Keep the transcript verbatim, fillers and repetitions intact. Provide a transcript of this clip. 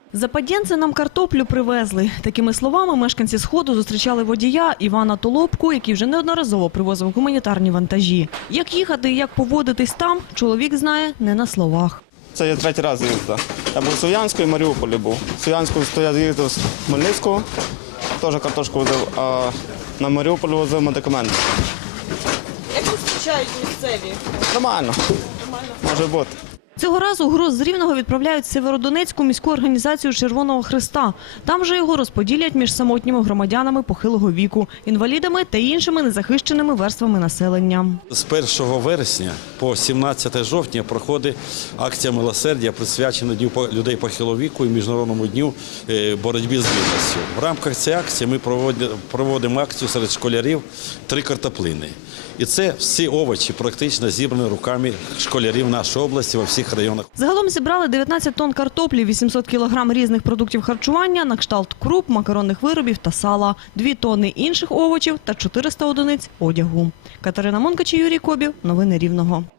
Западянці нам картоплю привезли. Такими словами мешканці Сходу зустрічали водія Івана Толопку, який вже неодноразово привозив гуманітарні вантажі. Як їхати і як поводитись там, чоловік знає не на словах. Це я третій раз їздив. Я був в Слов'янську і в Маріуполі був. В Слов'янську я їздив з Хмельницького, теж картошку возив, а на Маріуполь возив медикаменти. Як зустрічають місцеві? Нормально. Може бути. Цього разу груз з Рівного відправляють в Сєвєродонецьку міську організацію Червоного Хреста. Там же його розподілять між самотніми громадянами похилого віку, інвалідами та іншими незахищеними верствами населення. З першого вересня по сімнадцяте жовтня проходить акція милосердя, присвячена Дню людей похилого віку і Міжнародному дню боротьби з бідністю. В рамках цієї акції ми проводимо акцію серед школярів «Три картоплини». І це всі овочі практично зібрані руками школярів нашої області во всіх районах. Загалом зібрали дев'ятнадцять тонн картоплі, вісімсот кілограм різних продуктів харчування, на кшталт круп, макаронних виробів та сала, дві тонни інших овочів та чотириста одиниць одягу. Катерина Монкач, Юрій Кобів. Новини Рівного.